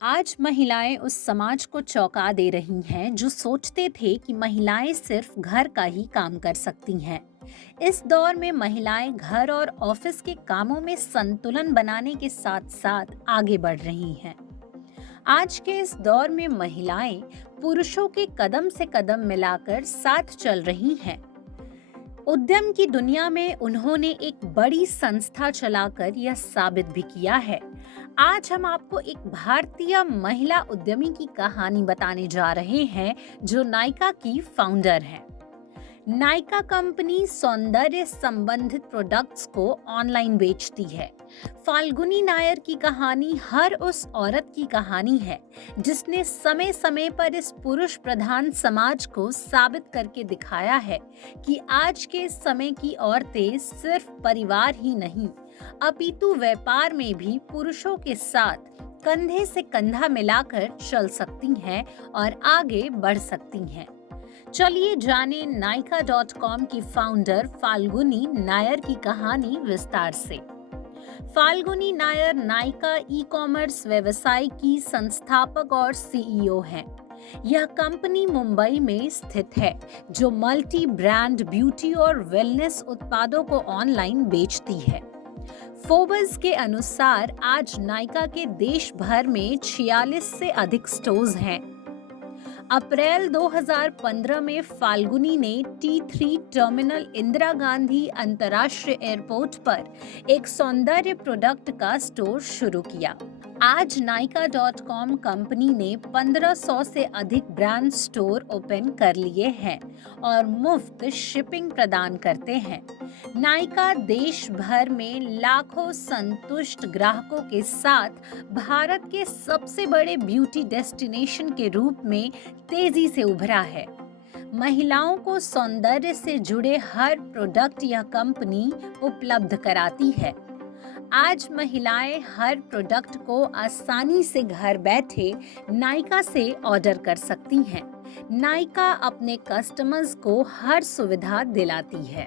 आज महिलाएं उस समाज को चौंका दे रही हैं जो सोचते थे कि महिलाएं सिर्फ घर का ही काम कर सकती हैं। इस दौर में महिलाएं घर और ऑफिस के कामों में संतुलन बनाने के साथ साथ आगे बढ़ रही हैं। आज के इस दौर में महिलाएं पुरुषों के कदम से कदम मिलाकर साथ चल रही हैं। उद्यम की दुनिया में उन्होंने एक बड़ी संस्था चलाकर यह साबित भी किया है। आज हम आपको एक भारतीय महिला उद्यमी की कहानी बताने जा रहे हैं जो नायका की फाउंडर हैं। नायका कंपनी सौंदर्य संबंधित प्रोडक्ट्स को ऑनलाइन बेचती है। फाल्गुनी नायर की कहानी हर उस औरत की कहानी है जिसने समय समय पर इस पुरुष प्रधान समाज को साबित करके दिखाया है कि आज के समय की औरतें सिर्फ परिवार ही नहीं अपितु व्यापार में भी पुरुषों के साथ कंधे से कंधा मिलाकर चल सकती हैं और आगे बढ़ सकती हैं। चलिए जाने नायका.com की फाउंडर फाल्गुनी नायर की कहानी विस्तार से। फाल्गुनी नायर नायका ई कॉमर्स व्यवसाय की संस्थापक और सीईओ हैं। यह कंपनी मुंबई में स्थित है जो मल्टी ब्रांड ब्यूटी और वेलनेस उत्पादों को ऑनलाइन बेचती है। फोर्ब्स के अनुसार आज नायका के देश भर में 46 से अधिक स्टोर्स हैं। अप्रैल 2015 में फाल्गुनी ने T3 टर्मिनल इंदिरा गांधी अंतर्राष्ट्रीय एयरपोर्ट पर एक सौंदर्य प्रोडक्ट का स्टोर शुरू किया। आज नायका.com कंपनी ने 1500 से अधिक ब्रांड स्टोर ओपन कर लिए हैं और मुफ्त शिपिंग प्रदान करते हैं। नायका देश भर में लाखों संतुष्ट ग्राहकों के साथ भारत के सबसे बड़े ब्यूटी डेस्टिनेशन के रूप में तेजी से उभरा है। महिलाओं को सौंदर्य से जुड़े हर प्रोडक्ट यह कंपनी उपलब्ध कराती है। आज महिलाएं हर प्रोडक्ट को आसानी से घर बैठे नायका से ऑर्डर कर सकती हैं। नायका अपने कस्टमर्स को हर सुविधा दिलाती है।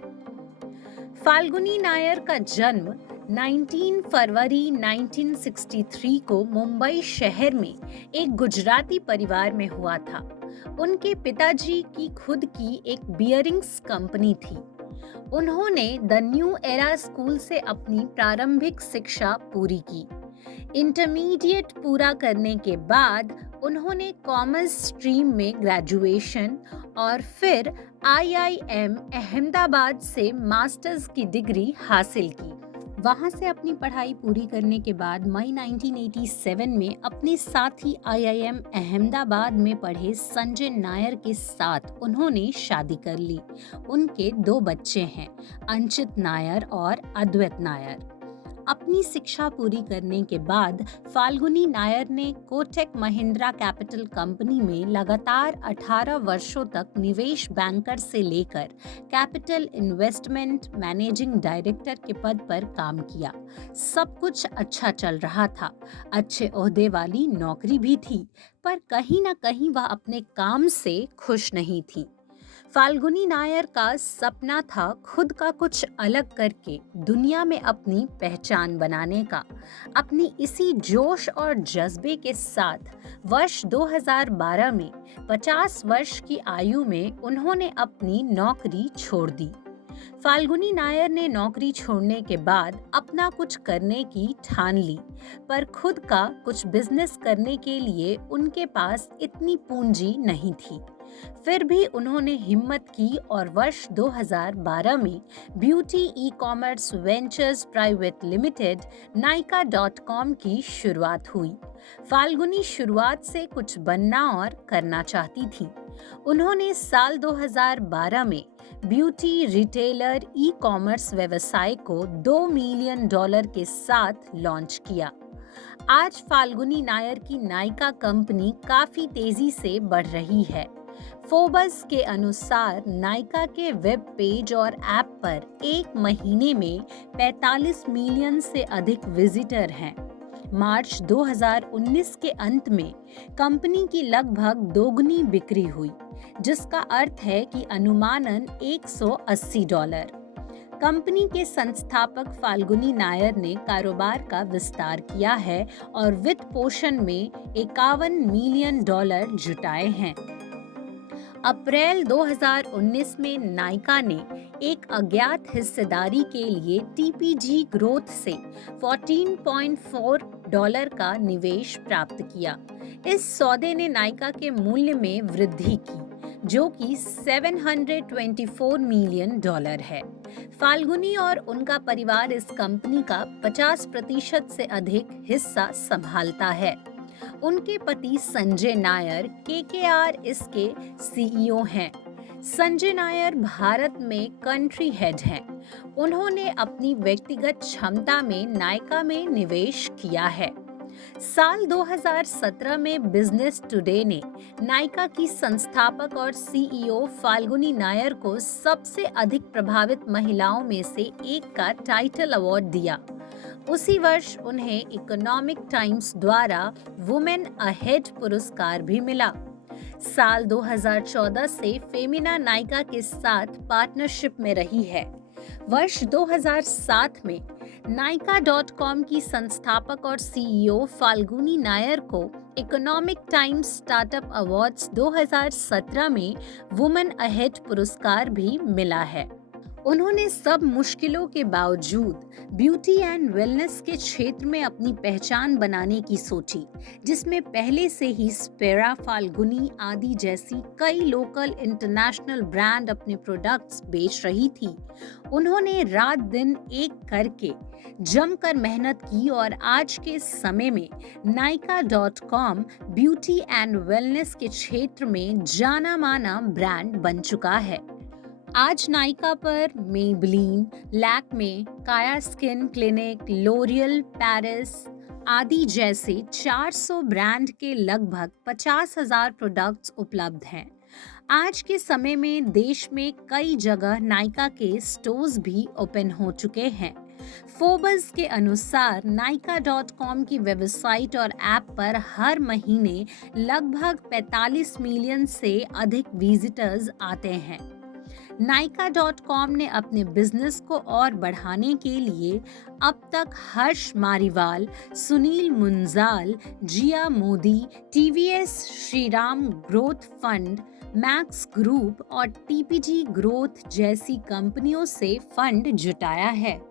फाल्गुनी नायर का जन्म 19 फरवरी 1963 को मुंबई शहर में एक गुजराती परिवार में हुआ था। उनके पिताजी की खुद की एक बियरिंग्स कंपनी थी। उन्होंने द न्यू एरा स्कूल से अपनी प्रारंभिक शिक्षा पूरी की। इंटरमीडिएट पूरा करने के बाद उन्होंने कॉमर्स स्ट्रीम में ग्रेजुएशन और फिर आईआईएम अहमदाबाद से मास्टर्स की डिग्री हासिल की। वहां से अपनी पढ़ाई पूरी करने के बाद मई 1987 में अपने साथी आईआईएम अहमदाबाद में पढ़े संजय नायर के साथ उन्होंने शादी कर ली। उनके 2 बच्चे हैं, अंचित नायर और अद्वैत नायर। अपनी शिक्षा पूरी करने के बाद फाल्गुनी नायर ने कोटक महिंद्रा कैपिटल कंपनी में लगातार 18 वर्षों तक निवेश बैंकर से लेकर कैपिटल इन्वेस्टमेंट मैनेजिंग डायरेक्टर के पद पर काम किया। सब कुछ अच्छा चल रहा था, अच्छे ओहदे वाली नौकरी भी थी, पर कहीं ना कहीं वह अपने काम से खुश नहीं थी। फाल्गुनी नायर का सपना था खुद का कुछ अलग करके दुनिया में अपनी पहचान बनाने का। अपनी इसी जोश और जज्बे के साथ वर्ष 2012 में 50 वर्ष की आयु में उन्होंने अपनी नौकरी छोड़ दी। फाल्गुनी नायर ने नौकरी छोड़ने के बाद अपना कुछ करने की ठान ली, पर खुद का कुछ बिजनेस करने के लिए उनके पास इतनी पूंजी नहीं थी। फिर भी उन्होंने हिम्मत की और वर्ष 2012 में beauty e commerce ventures private limited नायका.com की शुरुआत हुई। फाल्गुनी शुरुआत से कुछ बनना और करना चाहती थी। उन्होंने साल 2012 में ब्यूटी रिटेलर ई कॉमर्स व्यवसाय को $2 मिलियन के साथ लॉन्च किया। आज फाल्गुनी नायर की नायका कंपनी काफी तेजी से बढ़ रही है। फोर्ब्स के अनुसार नायका के वेब पेज और ऐप पर एक महीने में 45 मिलियन से अधिक विजिटर हैं। मार्च 2019 के अंत में कंपनी की लगभग दोगुनी बिक्री हुई, जिसका अर्थ है कि अनुमानन $180। कंपनी के संस्थापक फाल्गुनी नायर ने कारोबार का विस्तार किया है और वित्त पोषण में $51 मिलियन जुटाए हैं। अप्रैल 2019 में नाइका ने एक अज्ञात हिस्सेदारी के लिए टीपीजी ग्रोथ से $14.4 का निवेश प्राप्त किया। इस सौदे ने नाइका के मूल्य में वृद्धि की, जो कि $724 मिलियन है। फाल्गुनी और उनका परिवार इस कंपनी का 50% से अधिक हिस्सा संभालता है। उनके पति संजय नायर केकेआर इसके सीईओ हैं। संजय नायर भारत में कंट्री हेड हैं। उन्होंने अपनी व्यक्तिगत क्षमता में नाइका में निवेश किया है। साल 2017 में बिजनेस टुडे ने नाइका की संस्थापक और सीईओ फाल्गुनी नायर को सबसे अधिक प्रभावित महिलाओं में से एक का टाइटल अवार्ड दिया। उसी वर्ष उन्हें इकोनॉमिक टाइम्स द्वारा वुमेन अहेड पुरस्कार भी मिला। साल 2014 से फेमिना नाइका के साथ पार्टनरशिप में रही है। वर्ष 2007 में नाइका.com की संस्थापक और सीईओ फाल्गुनी नायर को इकोनॉमिक टाइम्स स्टार्टअप अवार्ड्स 2017 में वुमेन अहेड पुरस्कार भी मिला है। उन्होंने सब मुश्किलों के बावजूद ब्यूटी एंड वेलनेस के क्षेत्र में अपनी पहचान बनाने की सोची, जिसमें पहले से ही स्पेरा, फाल्गुनी आदि जैसी कई लोकल इंटरनेशनल ब्रांड अपने प्रोडक्ट्स बेच रही थी। उन्होंने रात दिन एक करके जमकर मेहनत की और आज के समय में नाइका.com ब्यूटी एंड वेलनेस के क्षेत्र में जाना माना ब्रांड बन चुका है। आज नाइका पर मेबलिन, लैक्मे, काया स्किन क्लिनिक, लोरियल, पेरिस आदि जैसे 400 ब्रांड के लगभग 50,000 प्रोडक्ट्स उपलब्ध हैं। आज के समय में देश में कई जगह नाइका के स्टोर्स भी ओपन हो चुके हैं। फोर्ब्स के अनुसार नाइका.com की वेबसाइट और ऐप पर हर महीने लगभग 45 मिलियन से अधिक विजिटर्स आते हैं। नाइका.com ने अपने बिजनेस को और बढ़ाने के लिए अब तक Harsh Mariwala, Sunil Munjal, Jia Modi, TVS Shriram growth fund, Max group और टीपीजी ग्रोथ जैसी कंपनियों से फंड जुटाया है।